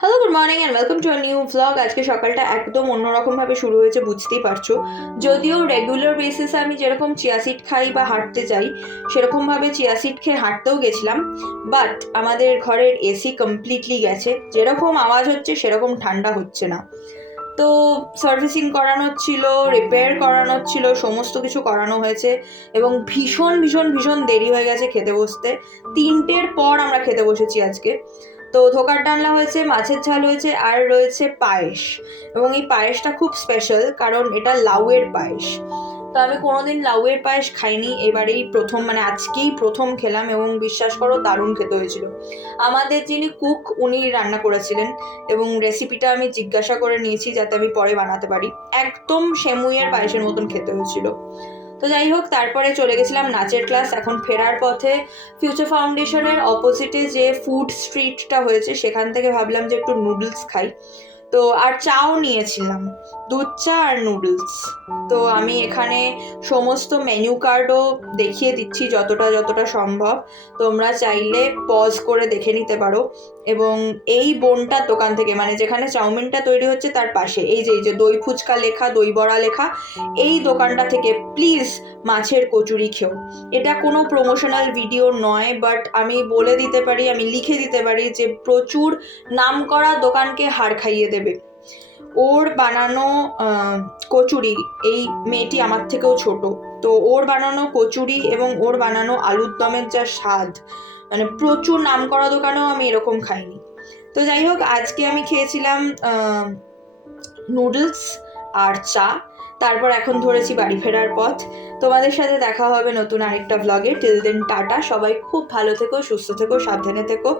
Hello, good morning and welcome to a new vlog. আজকে সকালটা একদম অন্যরকমভাবে শুরু হয়েছে, বুঝতেই পারছো। যদিও রেগুলার বেসিসে আমি যেরকম চিয়া সিড খাই বা হাঁটতে যাই, সেরকমভাবে চিয়া সিড খেয়ে হাঁটতেও গেছিলাম, বাট আমাদের ঘরের এসি কমপ্লিটলি গেছে। যেরকম আওয়াজ হচ্ছে সেরকম ঠান্ডা হচ্ছে না। তো সার্ভিসিং করানো ছিল, রিপেয়ার করানো ছিল, সমস্ত কিছু করানো হয়েছে এবং ভীষণ ভীষণ ভীষণ দেরি হয়ে গেছে খেতে বসতে। 3টের পর আমরা খেতে বসেছি আজকে। তো ধোকার ডালনা হয়েছে, মাছের ঝাল হয়েছে, আর রয়েছে পায়েস। এবং এই পায়েসটা খুব স্পেশাল, কারণ এটা লাউয়ের পায়েস। তো আমি কোনোদিন লাউয়ের পায়েস খাইনি, এবারেই প্রথম, মানে আজকেই প্রথম খেলাম এবং বিশ্বাস করো দারুণ খেতে হয়েছিল। আমাদের যিনি কুক উনি রান্না করেছিলেন এবং রেসিপিটা আমি জিজ্ঞাসা করে নিয়েছি যাতে আমি পরে বানাতে পারি। একদম সেমুইয়ের পায়েসের মতন খেতে হয়েছিল। তো যাই হোক, তারপরে চলে গেছিলাম নাচের ক্লাস। এখন ফেরার পথে ফিউচার ফাউন্ডেশনের অপোজিটে যে ফুড স্ট্রিটটা হয়েছে সেখান থেকে ভাবলাম যে একটু নুডলস খাই। তো আর চাও নিয়েছিলাম, দুধ চা আর নুডলস। তো আমি এখানে সমস্ত মেনু কার্ডও দেখিয়ে দিচ্ছি যতটা যতটা সম্ভব। তোমরা চাইলে পজ করে দেখে নিতে পারো। এবং এই বোনটার দোকান থেকে, মানে যেখানে চাউমিনটা তৈরি হচ্ছে তার পাশে এই যে দই ফুচকা লেখা, দই বড়া লেখা, এই দোকানটা থেকে প্লিজ মাছের কচুরি খেও। এটা কোনো প্রমোশনাল ভিডিও নয়, বাট আমি বলে দিতে পারি, আমি লিখে দিতে পারি যে প্রচুর নামকরা দোকানকে হার খাইয়ে দেবে। ওর বানানো কচুরি, এই মেয়েটি আমার থেকেও ছোট, তো ওর বানানো কচুরি এবং ওর বানানো আলুর দমের যা স্বাদ, মানে প্রচুর নামকরা দোকানেও আমি এরকম খাইনি। তো যাই হোক, আজকে আমি খেয়েছিলাম নুডলস আর চা। তারপর এখন ধরেছি বাড়ি ফেরার পথ। তোমাদের সাথে দেখা হবে নতুন আরেকটা ভ্লগে। টিল দেন টাটা, সবাই খুব ভালো থেকো, সুস্থ থেকো, সাবধানে থেকো।